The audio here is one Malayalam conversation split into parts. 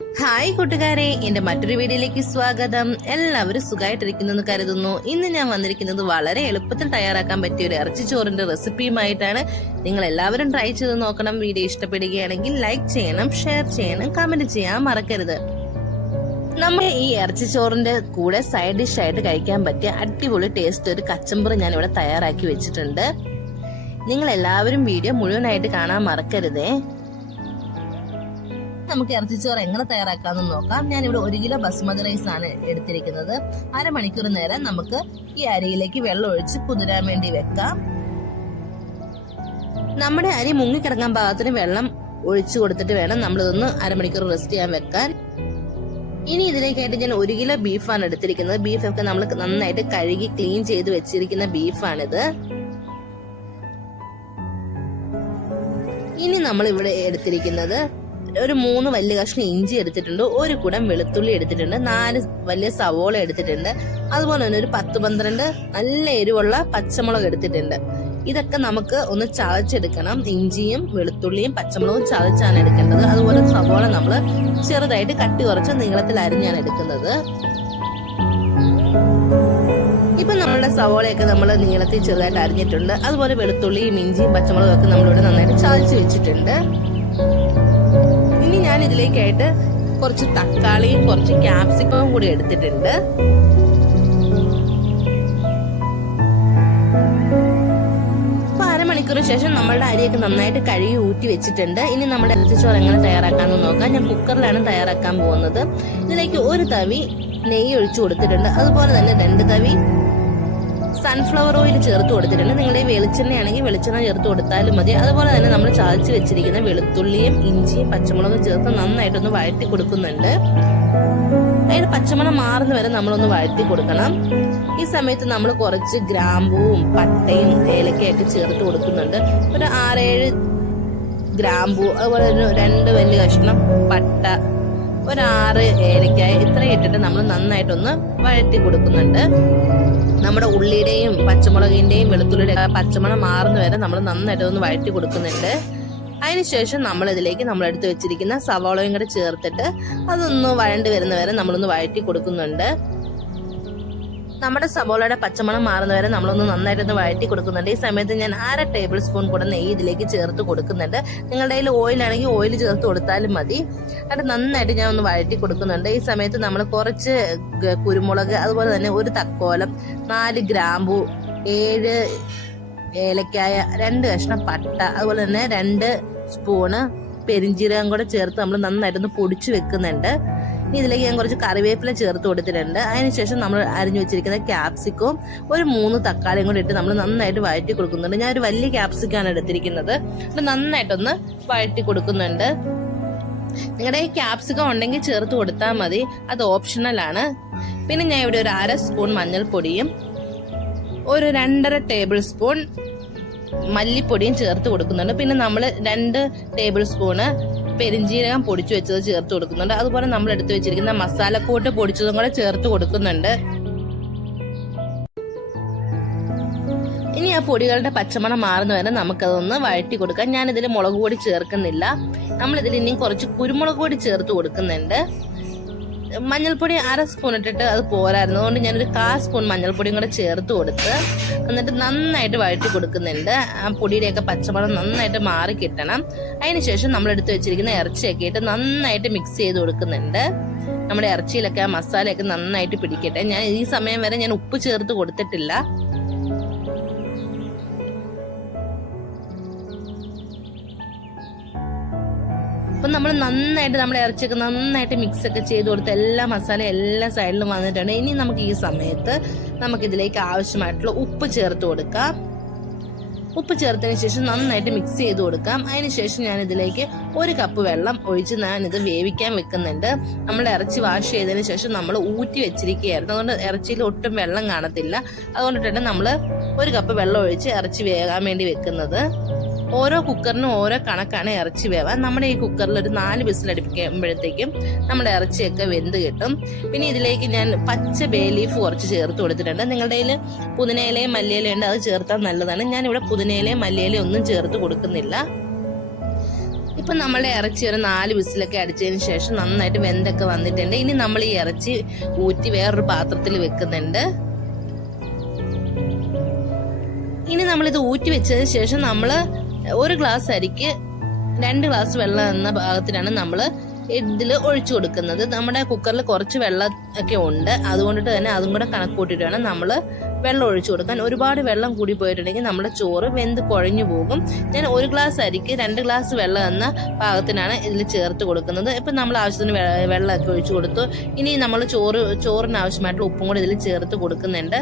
ഹായ് കൂട്ടുകാരെ എന്റെ മറ്റൊരു വീഡിയോയിലേക്ക് സ്വാഗതം. എല്ലാവരും സുഖമായിട്ടിരിക്കുന്നു എന്ന് കരുതുന്നു. ഇന്ന് ഞാൻ വന്നിരിക്കുന്നത് വളരെ എളുപ്പത്തിൽ തയ്യാറാക്കാൻ പറ്റിയ ഒരു ഇറച്ചിച്ചോറിന്റെ റെസിപ്പിയുമായിട്ടാണ്. നിങ്ങൾ എല്ലാവരും ട്രൈ ചെയ്ത് നോക്കണം. വീഡിയോ ഇഷ്ടപ്പെടുകയാണെങ്കിൽ ലൈക്ക് ചെയ്യണം ഷെയർ ചെയ്യണം കമന്റ് ചെയ്യാൻ മറക്കരുത്. നമ്മൾ ഈ ഇറച്ചിച്ചോറിന്റെ കൂടെ സൈഡ് ഡിഷ് ആയിട്ട് കഴിക്കാൻ പറ്റിയ അടിപൊളി ടേസ്റ്റ് ഒരു കച്ചമ്പർ ഞാൻ ഇവിടെ തയ്യാറാക്കി വെച്ചിട്ടുണ്ട്. നിങ്ങൾ എല്ലാവരും വീഡിയോ മുഴുവനായിട്ട് കാണാൻ മറക്കരുതേ. നമുക്ക് ഇറച്ചിച്ചോറ് എങ്ങനെ തയ്യാറാക്കാമെന്ന് നോക്കാം. ഞാൻ ഇവിടെ ഒരു കിലോ ബസ്മതി റൈസ് ആണ് എടുത്തിരിക്കുന്നത്. അരമണിക്കൂർ നേരം നമുക്ക് ഈ അരിയിലേക്ക് വെള്ളം ഒഴിച്ച് കുതിരാൻ വേണ്ടി വെക്കാം. നമ്മുടെ അരി മുങ്ങിക്കിടക്കാൻ പാകത്തിന് വെള്ളം ഒഴിച്ചു കൊടുത്തിട്ട് വേണം നമ്മൾ നമ്മളിതൊന്ന് അരമണിക്കൂർ റെസ്റ്റ് ചെയ്യാൻ വെക്കാൻ. ഇനി ഇതിലേക്കായിട്ട് ഞാൻ ഒരു കിലോ ബീഫാണ് എടുത്തിരിക്കുന്നത്. ബീഫൊക്കെ നമ്മൾ നന്നായിട്ട് കഴുകി ക്ലീൻ ചെയ്ത് വെച്ചിരിക്കുന്ന ബീഫാണിത്. ഇനി നമ്മൾ ഇവിടെ എടുത്തിരിക്കുന്നത് ഒരു മൂന്ന് വലിയ കഷ്ണം ഇഞ്ചി എടുത്തിട്ടുണ്ട് ഒരു കുടം വെളുത്തുള്ളി എടുത്തിട്ടുണ്ട് നാല് വലിയ സവോള എടുത്തിട്ടുണ്ട് അതുപോലെ തന്നെ ഒരു പത്ത് പന്ത്രണ്ട് നല്ല എരിവുള്ള പച്ചമുളക് എടുത്തിട്ടുണ്ട്. ഇതൊക്കെ നമുക്ക് ഒന്ന് ചതച്ചെടുക്കണം. ഇഞ്ചിയും വെളുത്തുള്ളിയും പച്ചമുളകും ചതച്ചാണ് എടുക്കേണ്ടത്. അതുപോലെ സവോള നമ്മൾ ചെറുതായിട്ട് കട്ടി കുറച്ച് നീളത്തിൽ അരിഞ്ഞാണ് എടുക്കുന്നത്. ഇപ്പൊ നമ്മളുടെ സവോളയൊക്കെ നമ്മൾ നീളത്തിൽ ചെറുതായിട്ട് അരിഞ്ഞിട്ടുണ്ട്. അതുപോലെ വെളുത്തുള്ളിയും ഇഞ്ചിയും പച്ചമുളകും ഒക്കെ നമ്മളിവിടെ നന്നായിട്ട് ചതച്ച് വെച്ചിട്ടുണ്ട്. ഇതിലേക്കായിട്ട് കുറച്ച് തക്കാളിയും കുറച്ച് ക്യാപ്സിക്കവും കൂടി എടുത്തിട്ടുണ്ട്. അപ്പൊ അരമണിക്കൂറിന് ശേഷം നമ്മളുടെ അരിയൊക്കെ നന്നായിട്ട് കഴുകി ഊറ്റി വെച്ചിട്ടുണ്ട്. ഇനി നമ്മുടെ ഇറച്ചിച്ചോറ് എങ്ങനെ തയ്യാറാക്കാമെന്ന് നോക്കാം. ഞാൻ കുക്കറിലാണ് തയ്യാറാക്കാൻ പോകുന്നത്. ഇതിലേക്ക് ഒരു തവി നെയ്യ് ഒഴിച്ചു കൊടുത്തിട്ടുണ്ട്. അതുപോലെ തന്നെ രണ്ട് തവി സൺഫ്ലവർ ഓയിൽ ചേർത്ത് കൊടുത്തിട്ടുണ്ട്. നിങ്ങളുടെ വെളിച്ചെണ്ണയാണെങ്കിൽ വെളിച്ചെണ്ണ ചേർത്ത് കൊടുത്താലും മതി. അതുപോലെ തന്നെ നമ്മൾ ചതച്ച് വെച്ചിരിക്കുന്ന വെളുത്തുള്ളിയും ഇഞ്ചിയും പച്ചമുളകും ചേർത്ത് നന്നായിട്ടൊന്ന് വഴറ്റി കൊടുക്കുന്നുണ്ട്. അതിന് പച്ചമണം മാറുന്ന വരെ നമ്മളൊന്ന് വഴറ്റി കൊടുക്കണം. ഈ സമയത്ത് നമ്മൾ കുറച്ച് ഗ്രാമ്പൂവും പട്ടയും ഏലക്കയൊക്കെ ചേർത്ത് കൊടുക്കുന്നുണ്ട്. ഒരു ആറേഴ് ഗ്രാമ്പൂ അതുപോലെ ഒരു രണ്ട് വലിയ കഷ്ണം പട്ട ഒരു ആറ് ഏലക്കായ ഇത്രയും ഇട്ടിട്ട് നമ്മൾ നന്നായിട്ടൊന്ന് വഴറ്റി കൊടുക്കുന്നുണ്ട്. നമ്മുടെ ഉള്ളിയുടെയും പച്ചമുളകിന്റെയും വെളുത്തുള്ളിയുടെയും പച്ചമണം മാറുന്ന വരെ നമ്മൾ നന്നായിട്ട് ഒന്ന് വഴറ്റി കൊടുക്കുന്നുണ്ട്. അതിനുശേഷം നമ്മൾ ഇതിലേക്ക് നമ്മൾ എടുത്ത് വെച്ചിരിക്കുന്ന സവാളയും കൂടെ ചേർത്തിട്ട് അതൊന്ന് വഴണ്ടി വരുന്ന വരെ നമ്മളൊന്ന് വഴറ്റി കൊടുക്കുന്നുണ്ട്. നമ്മുടെ സബോളയുടെ പച്ചമണം മാറുന്ന വരെ നമ്മളൊന്ന് നന്നായിട്ടൊന്ന് വഴറ്റി കൊടുക്കുന്നുണ്ട്. ഈ സമയത്ത് ഞാൻ അര ടേബിൾ സ്പൂൺ കൂടെ നെയ്യ് ഇതിലേക്ക് ചേർത്ത് കൊടുക്കുന്നുണ്ട്. നിങ്ങളുടെ കയ്യിൽ ഓയിൽ ആണെങ്കിൽ ഓയിൽ ചേർത്ത് കൊടുത്താലും മതി. അത് നന്നായിട്ട് ഞാൻ ഒന്ന് വഴറ്റി കൊടുക്കുന്നുണ്ട്. ഈ സമയത്ത് നമ്മൾ കുറച്ച് കുരുമുളക് അതുപോലെ തന്നെ ഒരു തക്കോലം നാല് ഗ്രാമ്പു ഏഴ് ഏലക്കായ രണ്ട് കഷ്ണം പട്ട അതുപോലെ തന്നെ രണ്ട് സ്പൂണ് പെരിഞ്ചീരകം കൂടെ ചേർത്ത് നമ്മൾ നന്നായിട്ടൊന്ന് പൊടിച്ചു വെക്കുന്നുണ്ട്. ഇതിലേക്ക് ഞാൻ കുറച്ച് കറിവേപ്പില ചേർത്ത് കൊടുത്തിട്ടുണ്ട്. അതിനുശേഷം നമ്മൾ അരിഞ്ഞു വെച്ചിരിക്കുന്ന ക്യാപ്സിക്കും ഒരു മൂന്ന് തക്കാളിയും കൂടി ഇട്ട് നമ്മൾ നന്നായിട്ട് വഴറ്റി കൊടുക്കുന്നുണ്ട്. ഞാൻ ഒരു വലിയ ക്യാപ്സിക്കാണ് എടുത്തിരിക്കുന്നത്. അത് നന്നായിട്ടൊന്ന് വഴറ്റി കൊടുക്കുന്നുണ്ട്. നിങ്ങളുടെ ഈ ക്യാപ്സിക്കം ഉണ്ടെങ്കിൽ ചേർത്ത് കൊടുത്താൽ മതി. അത് ഓപ്ഷണലാണ് പിന്നെ ഞാൻ ഇവിടെ ഒരു അര സ്പൂൺ മഞ്ഞൾപ്പൊടിയും ഒരു രണ്ടര ടേബിൾ സ്പൂൺ മല്ലിപ്പൊടിയും ചേർത്ത് കൊടുക്കുന്നുണ്ട്. പിന്നെ നമ്മൾ രണ്ട് ടേബിൾ സ്പൂണ് പെരിഞ്ജീരകം പൊടിച്ചു വെച്ചത് ചേർത്ത് കൊടുക്കുന്നുണ്ട്. അതുപോലെ നമ്മൾ എടുത്തു വെച്ചിരിക്കുന്ന മസാലക്കൂട്ട് പൊടിച്ചതും കൂടെ ചേർത്ത് കൊടുക്കുന്നുണ്ട്. ഇനി ആ പൊടികളുടെ പച്ചമണം മാറുന്ന വരെ നമുക്കതൊന്ന് വഴറ്റി കൊടുക്കാം. ഞാനിതിൽ മുളക് പൊടി ചേർക്കുന്നില്ല. നമ്മളിതിൽ ഇനിയും കുറച്ച് കുരുമുളക് പൊടി ചേർത്ത് കൊടുക്കുന്നുണ്ട്. മഞ്ഞൾപ്പൊടി അര സ്പൂൺ ഇട്ടിട്ട് അത് പോരായിരുന്നു. അതുകൊണ്ട് ഞാനൊരു കാ സ്പൂൺ മഞ്ഞൾപ്പൊടിയും കൂടെ ചേർത്ത് കൊടുത്ത് എന്നിട്ട് നന്നായിട്ട് വഴറ്റി കൊടുക്കുന്നുണ്ട്. ആ പൊടിയുടെയൊക്കെ പച്ചമണം നന്നായിട്ട് മാറി കിട്ടണം. അതിനുശേഷം നമ്മൾ എടുത്ത് വെച്ചിരിക്കുന്ന ഇറച്ചിയൊക്കെ ഇട്ട് നന്നായിട്ട് മിക്സ് ചെയ്ത് കൊടുക്കുന്നുണ്ട്. നമ്മുടെ ഇറച്ചിയിലൊക്കെ ആ മസാലയൊക്കെ നന്നായിട്ട് പിടിക്കട്ടെ. ഞാൻ ഈ സമയം വരെ ഞാൻ ഉപ്പ് ചേർത്ത് കൊടുത്തിട്ടില്ല. അപ്പൊ നമ്മൾ നന്നായിട്ട് നമ്മൾ ഇറച്ചിയൊക്കെ നന്നായിട്ട് മിക്സ് ഒക്കെ ചെയ്ത് കൊടുത്ത് എല്ലാ മസാല എല്ലാ സൈഡിലും വന്നിട്ടുണ്ട്. ഇനി നമുക്ക് ഈ സമയത്ത് നമുക്ക് ഇതിലേക്ക് ആവശ്യമായിട്ടുള്ള ഉപ്പ് ചേർത്ത് കൊടുക്കാം. ഉപ്പ് ചേർത്തതിന് ശേഷം നന്നായിട്ട് മിക്സ് ചെയ്ത് കൊടുക്കാം. അതിനുശേഷം ഞാൻ ഇതിലേക്ക് ഒരു കപ്പ് വെള്ളം ഒഴിച്ച് ഞാൻ ഇത് വേവിക്കാൻ വെക്കുന്നുണ്ട്. നമ്മൾ ഇറച്ചി വാഷ് ചെയ്തതിന് ശേഷം നമ്മൾ ഊറ്റി വെച്ചിരിക്കുകയായിരുന്നു. അതുകൊണ്ട് ഇറച്ചിയിൽ ഒട്ടും വെള്ളം കാണത്തില്ല. അതുകൊണ്ടിട്ടാണ് നമ്മൾ ഒരു കപ്പ് വെള്ളം ഒഴിച്ച് ഇറച്ചി വേകാൻ വേണ്ടി വെക്കുന്നത്. ഓരോ കുക്കറിനും ഓരോ കണക്കാണ് ഇറച്ചി വേവാൻ നമ്മുടെ ഈ കുക്കറിൽ ഒരു നാല് വിസിലടിപ്പിക്കുമ്പോഴത്തേക്കും നമ്മുടെ ഇറച്ചിയൊക്കെ വെന്ത് കിട്ടും. പിന്നെ ഇതിലേക്ക് ഞാൻ പച്ച ബേ ലീഫ് കുറച്ച് ചേർത്ത് കൊടുത്തിട്ടുണ്ട്. നിങ്ങളുടെ കയ്യിൽ പുതിനയിലയും മല്ലിയിലയും ഉണ്ട് അത് ചേർത്താൽ നല്ലതാണ്. ഞാൻ ഇവിടെ പുതിനയിലയും മല്ലിയിലയും ഒന്നും ചേർത്ത് കൊടുക്കുന്നില്ല. ഇപ്പൊ നമ്മളെ ഇറച്ചി ഒരു നാല് വിസിലൊക്കെ അടിച്ചതിന് ശേഷം നന്നായിട്ട് വെന്തൊക്കെ വന്നിട്ടുണ്ട്. ഇനി നമ്മൾ ഈ ഇറച്ചി ഊറ്റി വേറൊരു പാത്രത്തിൽ വെക്കുന്നുണ്ട്. ഇനി നമ്മളിത് ഊറ്റി വെച്ചതിന് ശേഷം നമ്മൾ ഒരു ഗ്ലാസ് അരിക്ക് രണ്ട് ഗ്ലാസ് വെള്ളം എന്ന ഭാഗത്തിനാണ് നമ്മൾ ഇതിൽ ഒഴിച്ചു കൊടുക്കുന്നത്. നമ്മുടെ കുക്കറിൽ കുറച്ച് വെള്ളം ഒക്കെ ഉണ്ട്. അതുകൊണ്ടിട്ട് തന്നെ അതും കൂടെ കണക്ക് കൂട്ടിയിട്ട് വേണം നമ്മൾ വെള്ളം ഒഴിച്ചു കൊടുക്കാൻ ഒരുപാട് വെള്ളം കൂടി പോയിട്ടുണ്ടെങ്കിൽ നമ്മുടെ ചോറ് വെന്ത് കുഴഞ്ഞു പോകും. ഞാൻ ഒരു ഗ്ലാസ് അരിക്ക് രണ്ട് ഗ്ലാസ് വെള്ളം എന്ന പാകത്തിനാണ് ഇതിൽ ചേർത്ത് കൊടുക്കുന്നത്. ഇപ്പം നമ്മൾ ആവശ്യത്തിന് വെള്ളമൊക്കെ ഒഴിച്ചു കൊടുത്തു. ഇനി നമ്മൾ ചോറ് ചോറിന് ആവശ്യമായിട്ടുള്ള ഉപ്പും കൂടി ഇതിൽ ചേർത്ത് കൊടുക്കുന്നുണ്ട്.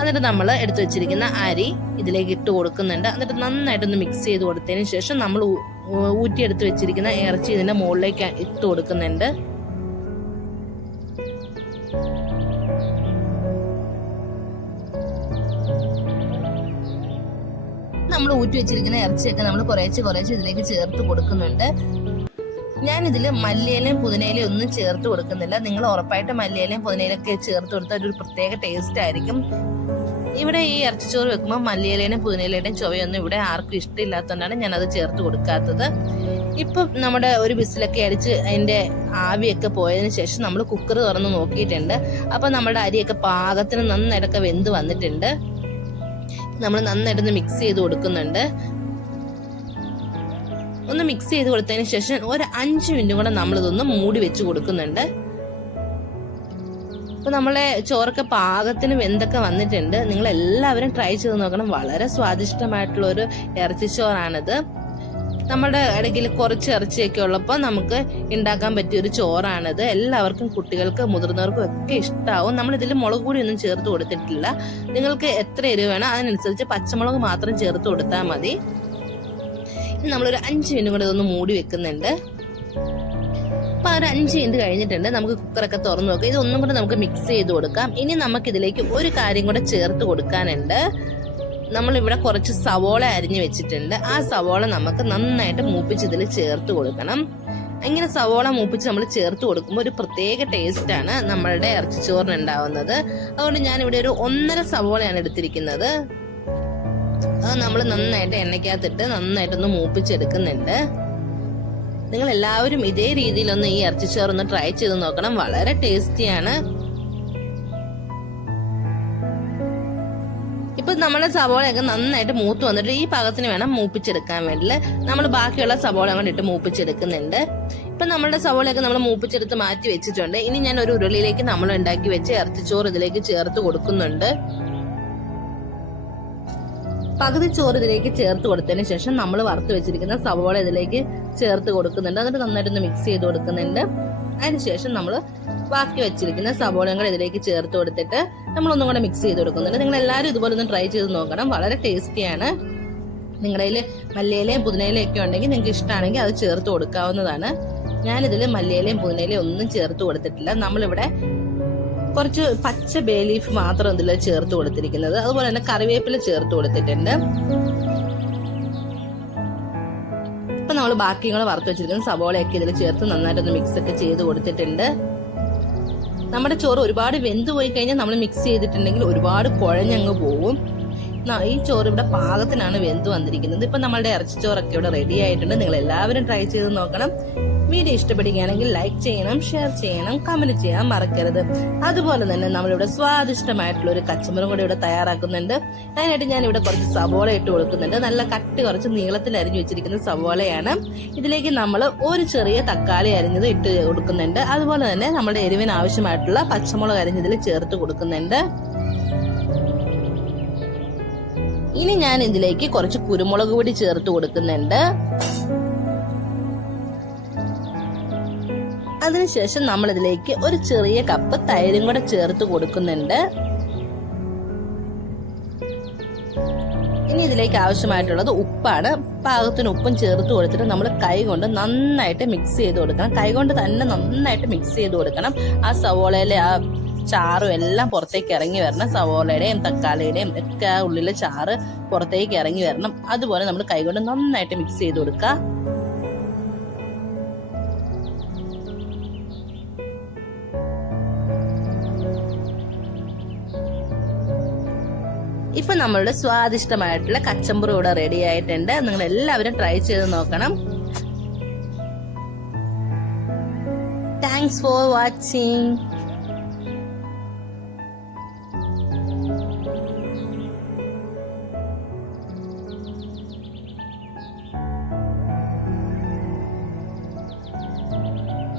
എന്നിട്ട് നമ്മൾ എടുത്തു വെച്ചിരിക്കുന്ന അരി ഇതിലേക്ക് ഇട്ട് കൊടുക്കുന്നുണ്ട്. എന്നിട്ട് നന്നായിട്ടൊന്ന് മിക്സ് ചെയ്ത് കൊടുത്തതിന് ശേഷം നമ്മൾ ഊറ്റിയെടുത്ത് വെച്ചിരിക്കുന്ന ഇറച്ചി ഇതിന്റെ മുകളിലേക്ക് ഇട്ട് കൊടുക്കുന്നുണ്ട്. നമ്മൾ ഊറ്റി വെച്ചിരിക്കുന്ന ഇറച്ചിയൊക്കെ നമ്മൾ കുറേശ്ശെ കുറേശ്ശെ ഇതിലേക്ക് ചേർത്ത് കൊടുക്കുന്നുണ്ട്. ഞാൻ ഇതിൽ മല്ലിയിലയും പുതിനയിലയും ഒന്നും ചേർത്ത് കൊടുക്കുന്നില്ല. നിങ്ങൾ ഉറപ്പായിട്ട് മല്ലിയിലയും പുതിനയിലൊക്കെ ചേർത്ത് കൊടുത്താൽ ഒരു പ്രത്യേക ടേസ്റ്റ് ആയിരിക്കും. ഇവിടെ ഈ ഇറച്ചിച്ചോറ് വെക്കുമ്പോൾ മല്ലിയിലയുടെയും പുതിനയിലയുടെയും ചുവയൊന്നും ഇവിടെ ആർക്കും ഇഷ്ടമില്ലാത്തതുകൊണ്ടാണ് ഞാനത് ചേർത്ത് കൊടുക്കാത്തത്. ഇപ്പം നമ്മുടെ ഒരു ബിസിലൊക്കെ അടിച്ച് അതിന്റെ ആവിയൊക്കെ പോയതിന് ശേഷം നമ്മൾ കുക്കർ തുറന്ന് നോക്കിയിട്ടുണ്ട്. അപ്പം നമ്മുടെ അരിയൊക്കെ പാകത്തിന് നന്നായിട്ടൊക്കെ വെന്ത് വന്നിട്ടുണ്ട്. നമ്മൾ നന്നായിട്ടൊന്ന് മിക്സ് ചെയ്ത് കൊടുക്കുന്നുണ്ട്. ഒന്ന് മിക്സ് ചെയ്ത് കൊടുത്തതിന് ശേഷം ഒരു അഞ്ച് മിനിറ്റും കൂടെ നമ്മളിതൊന്ന് മൂടി വെച്ച് കൊടുക്കുന്നുണ്ട്. അപ്പൊ നമ്മളെ ചോറൊക്കെ പാകത്തിന് വെന്തൊക്കെ വന്നിട്ടുണ്ട്. നിങ്ങൾ എല്ലാവരും ട്രൈ ചെയ്ത് നോക്കണം. വളരെ സ്വാദിഷ്ടമായിട്ടുള്ള ഒരു ഇറച്ചിച്ചോറാണിത്. നമ്മുടെ ഇടയ്ക്കിൽ കുറച്ച് ഇറച്ചിയൊക്കെ ഉള്ളപ്പോൾ നമുക്ക് ഉണ്ടാക്കാൻ പറ്റിയ ഒരു ചോറാണിത്. എല്ലാവർക്കും കുട്ടികൾക്ക് മുതിർന്നവർക്കും ഒക്കെ ഇഷ്ടമാവും നമ്മൾ ഇതിൽ മുളക് പൊടി ഒന്നും ചേർത്ത് കൊടുത്തിട്ടില്ല. നിങ്ങൾക്ക് എത്ര എരിവ് വേണം അതിനനുസരിച്ച് പച്ചമുളക് മാത്രം ചേർത്ത് കൊടുത്താൽ മതി. ഇനി നമ്മളൊരു അഞ്ച് മിനിറ്റ് കൂടെ ഇതൊന്ന് മൂടി വെക്കുന്നുണ്ട്. അപ്പൊ ആ ഒരു അഞ്ച് മിനിറ്റ് കഴിഞ്ഞിട്ടുണ്ട്. നമുക്ക് കുക്കറൊക്കെ തുറന്നു നോക്കാം. ഇത് ഒന്നും കൂടെ നമുക്ക് മിക്സ് ചെയ്ത് കൊടുക്കാം. ഇനി നമുക്ക് ഇതിലേക്ക് ഒരു കാര്യം കൂടെ ചേർത്ത് കൊടുക്കാനുണ്ട്. നമ്മൾ ഇവിടെ കുറച്ച് സവോള അരിഞ്ഞു വെച്ചിട്ടുണ്ട്. ആ സവോള നമുക്ക് നന്നായിട്ട് മൂപ്പിച്ച് ഇതിൽ ചേർത്ത് കൊടുക്കണം. ഇങ്ങനെ സവോള മൂപ്പിച്ച് നമ്മൾ ചേർത്ത് കൊടുക്കുമ്പോൾ ഒരു പ്രത്യേക ടേസ്റ്റ് ആണ് നമ്മളുടെ ഇറച്ചിച്ചോറിന് ഉണ്ടാവുന്നത്. അതുകൊണ്ട് ഞാൻ ഇവിടെ ഒരു ഒന്നര സവോളയാണ് എടുത്തിരിക്കുന്നത്. അത് നമ്മൾ നന്നായിട്ട് എണ്ണയ്ക്കകത്തിട്ട് നന്നായിട്ടൊന്ന് മൂപ്പിച്ചെടുക്കുന്നുണ്ട്. നിങ്ങൾ എല്ലാവരും ഇതേ രീതിയിലൊന്ന് ഈ ഇറച്ചിച്ചോറൊന്ന് ട്രൈ ചെയ്ത് നോക്കണം. വളരെ ടേസ്റ്റിയാണ് ഇപ്പൊ നമ്മുടെ സവോളയൊക്കെ നന്നായിട്ട് മൂത്ത് വന്നിട്ട് ഈ പാകത്തിന് വേണം മൂപ്പിച്ചെടുക്കാൻ വേണ്ടി നമ്മൾ ബാക്കിയുള്ള സവോള അങ്ങോട്ട് ഇട്ട് മൂപ്പിച്ചെടുക്കുന്നുണ്ട്. ഇപ്പൊ നമ്മുടെ സവോളയൊക്കെ നമ്മൾ മൂപ്പിച്ചെടുത്ത് മാറ്റി വെച്ചിട്ടുണ്ട്. ഇനി ഞാൻ ഒരു ഉരുളിയിലേക്ക് നമ്മൾ ഉണ്ടാക്കി വെച്ച് ഇറച്ചിച്ചോറ് ഇതിലേക്ക് ചേർത്ത് കൊടുക്കുന്നുണ്ട്. പകുതി ചോറ് ഇതിലേക്ക് ചേർത്ത് കൊടുത്തതിന് ശേഷം നമ്മൾ വറുത്ത് വെച്ചിരിക്കുന്ന സവോള ഇതിലേക്ക് ചേർത്ത് കൊടുക്കുന്നുണ്ട്. എന്നിട്ട് നന്നായിട്ടൊന്ന് മിക്സ് ചെയ്ത് കൊടുക്കുന്നുണ്ട്. അതിനുശേഷം നമ്മൾ ബാക്കി വെച്ചിരിക്കുന്ന സവോളയും കൂടെ ഇതിലേക്ക് ചേർത്ത് കൊടുത്തിട്ട് നമ്മൾ ഒന്നും കൂടെ മിക്സ് ചെയ്ത് കൊടുക്കുന്നുണ്ട്. നിങ്ങൾ എല്ലാവരും ഇതുപോലെ ഒന്ന് ട്രൈ ചെയ്ത് നോക്കണം. വളരെ ടേസ്റ്റിയാണ് നിങ്ങളുടെ കയ്യിൽ മല്ലിയിലയും പുതിനയിലയും ഒക്കെ ഉണ്ടെങ്കിൽ നിങ്ങൾക്ക് ഇഷ്ടമാണെങ്കിൽ അത് ചേർത്ത് കൊടുക്കാവുന്നതാണ്. ഞാനിതിൽ മല്ലിയിലയും പുതിനയിലയും ഒന്നും ചേർത്ത് കൊടുത്തിട്ടില്ല. നമ്മളിവിടെ കുറച്ച് പച്ച ബേ ലീഫ് മാത്രം ഇതിൽ ചേർത്ത് കൊടുത്തിരിക്കുന്നത്. അതുപോലെ തന്നെ കറിവേപ്പില ചേർത്ത് കൊടുത്തിട്ടുണ്ട്. ഇപ്പൊ നമ്മൾ ബാക്കികൾ വറുത്ത് വെച്ചിരിക്കുന്ന. സവോളയൊക്കെ ഇതിൽ ചേർത്ത് നന്നായിട്ടൊന്ന് മിക്സ് ഒക്കെ ചെയ്ത് കൊടുത്തിട്ടുണ്ട്. നമ്മുടെ ചോറ് ഒരുപാട് വെന്ത് പോയി കഴിഞ്ഞാൽ നമ്മൾ മിക്സ് ചെയ്തിട്ടുണ്ടെങ്കിൽ ഒരുപാട് കുഴഞ്ഞങ്ങ് പോവും. ഈ ചോറ് ഇവിടെ പാകത്തിനാണ് വെന്ത് വന്നിരിക്കുന്നത്. ഇപ്പൊ നമ്മളുടെ ഇറച്ചിച്ചോറൊക്കെ ഇവിടെ റെഡി ആയിട്ടുണ്ട്. നിങ്ങൾ എല്ലാവരും ട്രൈ ചെയ്ത് നോക്കണം. വീഡിയോ ഇഷ്ടപ്പെടുകയാണെങ്കിൽ ലൈക്ക് ചെയ്യണം ഷെയർ ചെയ്യണം കമന്റ് ചെയ്യാൻ മറക്കരുത്. അതുപോലെ തന്നെ നമ്മളിവിടെ സ്വാദിഷ്ടമായിട്ടുള്ള ഒരു കച്ചമ്പറും കൂടെ ഇവിടെ തയ്യാറാക്കുന്നുണ്ട്. അതിനായിട്ട് ഞാൻ ഇവിടെ കുറച്ച് സവോള ഇട്ട് കൊടുക്കുന്നുണ്ട്. നല്ല കട്ടി കുറച്ച് നീളത്തിൽ അരിഞ്ഞു വെച്ചിരിക്കുന്ന സവോളയാണ്. ഇതിലേക്ക് നമ്മൾ ഒരു ചെറിയ തക്കാളി അരിഞ്ഞത് ഇട്ട് കൊടുക്കുന്നുണ്ട്. അതുപോലെ തന്നെ നമ്മുടെ എരിവിന് ആവശ്യമായിട്ടുള്ള പച്ചമുളക് അരിഞ്ഞതിൽ ചേർത്ത് കൊടുക്കുന്നുണ്ട്. ഇനി ഞാൻ ഇതിലേക്ക് കുറച്ച് കുരുമുളക് പൊടി ചേർത്ത് കൊടുക്കുന്നുണ്ട്. അതിനുശേഷം നമ്മൾ ഇതിലേക്ക് ഒരു ചെറിയ കപ്പ് തൈരും കൂടെ ചേർത്ത് കൊടുക്കുന്നുണ്ട്. ഇനി ഇതിലേക്ക് ആവശ്യമായിട്ടുള്ളത് ഉപ്പാണ്. പാകത്തിന് ഉപ്പും ചേർത്ത് കൊടുത്തിട്ട് നമ്മൾ കൈ കൊണ്ട് നന്നായിട്ട് മിക്സ് ചെയ്ത് കൊടുക്കണം. കൈ കൊണ്ട് തന്നെ നന്നായിട്ട് മിക്സ് ചെയ്ത് കൊടുക്കണം. ആ സവോളയിലെ ആ ചാറും എല്ലാം പുറത്തേക്ക് ഇറങ്ങി വരണം. സവോളയുടെയും തക്കാളിയുടെയും ഒക്കെ ഉള്ളിലെ ചാറ് പുറത്തേക്ക് ഇറങ്ങി വരണം. അതുപോലെ നമ്മൾ കൈ കൊണ്ട് നന്നായിട്ട് മിക്സ് ചെയ്ത് കൊടുക്കുക. ഇപ്പൊ നമ്മളുടെ സ്വാദിഷ്ടമായിട്ടുള്ള കച്ചമ്പറും ഇവിടെ റെഡി ആയിട്ടുണ്ട്. നിങ്ങൾ എല്ലാവരും ട്രൈ ചെയ്ത് നോക്കണം. Thanks for watching